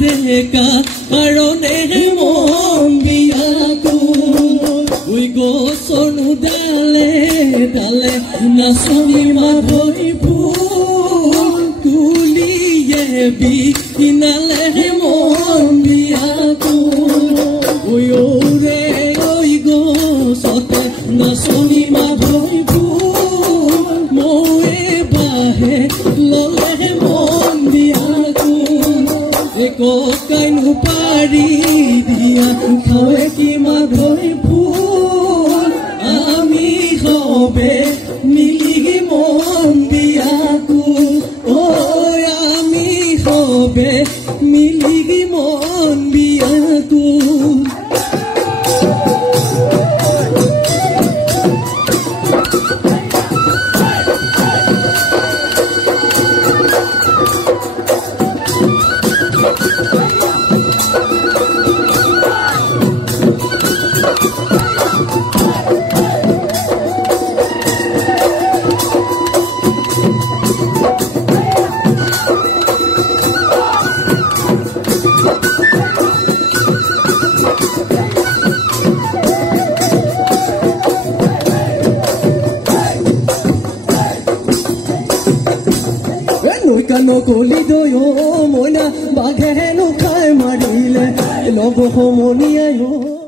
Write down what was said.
দেখা কারণে মন বিয়াতো ওই গছনো ডালে ডালে নাচনি মাধৈ ফুল তুলিয়ে বিনালে মন বিয়াতো ওই ওরে ওই গছতে নাচনি মাধৈ ফুল ময়ে বাহে ললে মন বিয়াতো ককাইনো পাৰি দিয়া খাৱে কি মাধৈ ফুল আমি সবে মিলি মন বিয়াতো আমি সবে মিলি মন বিয়াতো Kano koli doyo moina baghe no khai marile lobo homoni ayo